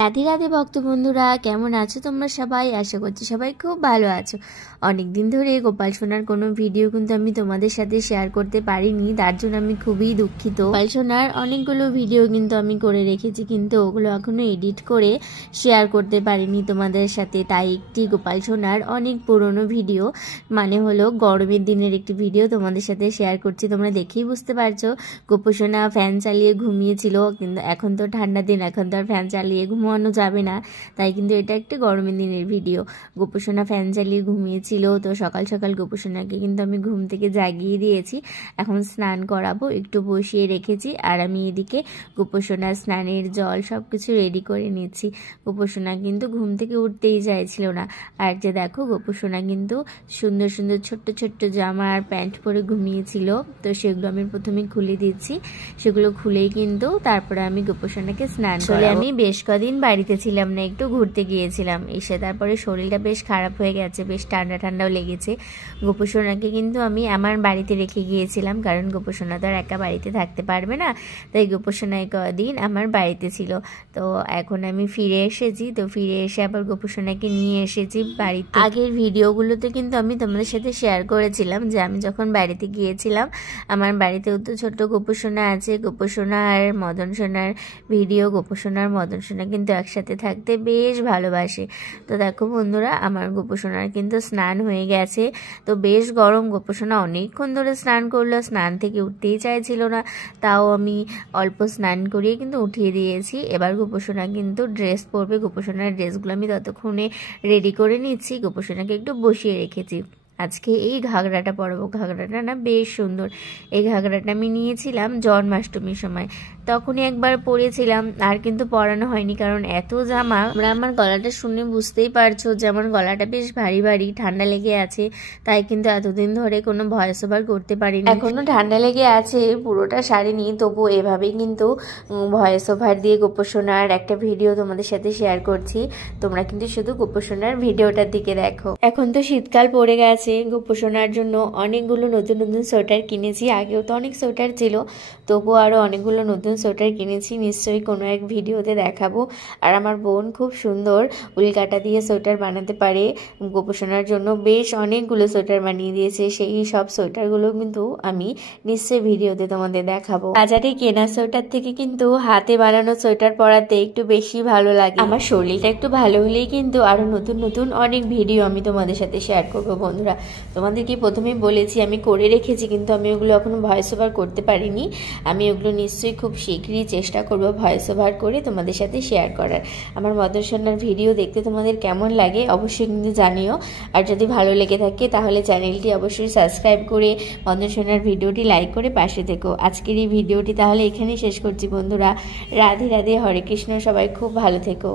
রাধে রাধে ভক্ত বন্ধুরা, কেমন আছো তোমরা সবাই? আশা করছি সবাই খুব ভালো আছো। অনেক দিন ধরে গোপাল সোনার কোনো ভিডিও কিন্তু আমি তোমাদের সাথে শেয়ার করতে পারিনি, তার জন্য আমি খুবই দুঃখিত। গোপাল সোনার অনেকগুলো ভিডিও কিন্তু আমি করে রেখেছি, কিন্তু ওগুলো এখনো এডিট করে শেয়ার করতে পারিনি তোমাদের সাথে। তাই একটি গোপাল সোনার অনেক পুরনো ভিডিও, মানে হলো গরমের দিনের একটি ভিডিও তোমাদের সাথে শেয়ার করছি। তোমরা দেখেই বুঝতে পারছো গোপাল সোনা ফ্যান চালিয়ে ঘুমিয়েছিল, কিন্তু এখন তো ঠান্ডা দিন, এখন তো আর ফ্যান চালিয়ে ঘুমানো যাবে না, তাই কিন্তু এটা একটি গরমের দিনের ভিডিও। গোপু সোনা ফ্যান চালিয়ে ঘুমিয়েছিল, তো সকাল সকাল গোপু সোনাকে কিন্তু আমি ঘুম থেকে জাগিয়ে দিয়েছি। এখন স্নান করাবো, একটু বসিয়ে রেখেছি, আর আমি এদিকে গোপু সোনার স্নানের জল সব কিছু রেডি করে নিচ্ছি। গোপু সোনা কিন্তু ঘুম থেকে উঠতেই চাইছিল না। আর যে দেখো, গোপু সোনা কিন্তু সুন্দর সুন্দর ছোট্ট ছোট্ট জামা আর প্যান্ট পরে ঘুমিয়েছিল, তো সেগুলো আমি প্রথমে খুলে দিচ্ছি। সেগুলো খুলেই কিন্তু তারপরে আমি গোপু সোনাকে স্নান করে, আমি বেশ কদিন বাড়িতে ছিলাম না, একটু ঘুরতে গিয়েছিলাম, এসে তারপরে শরীরটা বেশ খারাপ হয়ে গেছে, বেশ ঠান্ডা ঠান্ডাও লেগেছে। গোপু সোনাকে কিন্তু আমি আমার বাড়িতে রেখে গিয়েছিলাম, কারণ গোপু সোনা তো আর একা বাড়িতে থাকতে পারবে না, তাই গোপু সোনা কদিন আমার বাড়িতে ছিল। তো এখন আমি ফিরে এসেছি, তো ফিরে এসে আবার গোপু সোনাকে নিয়ে এসেছি বাড়িতে। আগের ভিডিওগুলোতে কিন্তু আমি তোমাদের সাথে শেয়ার করেছিলাম যে আমি যখন বাড়িতে গিয়েছিলাম, আমার বাড়িতেও তো ছোট্ট গোপু সোনা আছে। গোপু সোনা আর মদন সোনার ভিডিও, গোপু সোনার মদন সোনা কিন্তু একসাথে থাকতে বেশ ভালোবাসে। তো দেখো বন্ধুরা, আমার গোপু সোনার কিন্তু স্নান হয়ে গেছে, তো বেশ গরম। গোপু সোনা অনেকক্ষণ ধরে স্নান করলো, স্নান থেকে উঠতেই চাইছিল না, তাও আমি অল্প স্নান করিয়ে কিন্তু উঠিয়ে দিয়েছি। এবার গোপু সোনা কিন্তু ড্রেস পরবে, গোপু সোনার ড্রেসগুলো আমি ততক্ষণে রেডি করে নিচ্ছি। গোপু সোনাকে একটু বসিয়ে রেখেছি। আজকে এই ঘাগরাটা পরবো, ঘাগরাটা না বেশ সুন্দর। এই ঘাগরাটা আমি নিয়েছিলাম জন্মাষ্টমীর সময়, তখনই একবার পরেছিলাম, আর কিন্তু পরানো হয়নি, কারণ এত জামা। আমার গলাটা শুনে বুঝতেই পারছো যে আমার গলাটা বেশ ভারী ভারী, ঠান্ডা লেগে আছে, তাই কিন্তু এতদিন ধরে কোনো ভয়েস ওভার করতে পারিনি। এখনো ঠান্ডা লেগে আছে, পুরোটা সারিনি, তবু এভাবেই কিন্তু ভয়েস ওভার দিয়ে গোপু সোনার একটা ভিডিও তোমাদের সাথে শেয়ার করছি। তোমরা কিন্তু শুধু গোপু সোনার ভিডিওটার দিকে দেখো। এখন তো শীতকাল পড়ে গেছে, গোপু সোনার জন্য অনেকগুলো নতুন নতুন সোয়েটার কিনেছি। আগেও তো অনেক সোয়েটার ছিল, তবু আরও অনেকগুলো নতুন সোয়েটার কিনেছি, নিশ্চয়ই কোনো এক ভিডিওতে দেখাবো। আর আমার বোন খুব সুন্দর উলকাটা দিয়ে সোয়েটার বানাতে পারে, গোপু সোনার জন্য বেশ অনেকগুলো সোয়েটার বানিয়ে দিয়েছে। সেই সব সোয়েটারগুলো কিন্তু আমি নিশ্চয়ই ভিডিওতে তোমাদের দেখাবো। বাজারে কেনা সোয়েটার থেকে কিন্তু হাতে বানানো সোয়েটার পরাতে একটু বেশি ভালো লাগে। আমার শরীরটা একটু ভালো হলেই কিন্তু আরো নতুন নতুন অনেক ভিডিও আমি তোমাদের সাথে শেয়ার করবো। বন্ধুরা, তোমাদেরকে প্রথমেই বলেছি আমি করে রেখেছি, কিন্তু আমি ওগুলো এখনো ভয়েস ওভার করতে পারিনি। আমি ওগুলো নিশ্চয়ই খুব শীঘ্রই চেষ্টা করবো ভয়েস ওভার করে তোমাদের সাথে শেয়ার করার। আমার মদন সোনার ভিডিও দেখতে তোমাদের কেমন লাগে অবশ্যই কিন্তু জানিও, আর যদি ভালো লেগে থাকে তাহলে চ্যানেলটি অবশ্যই সাবস্ক্রাইব করে মদন সোনার ভিডিওটি লাইক করে পাশে থেকো। আজকের এই ভিডিওটি তাহলে এখানেই শেষ করছি বন্ধুরা। রাধে রাধে, হরে কৃষ্ণ, সবাই খুব ভালো থেকো।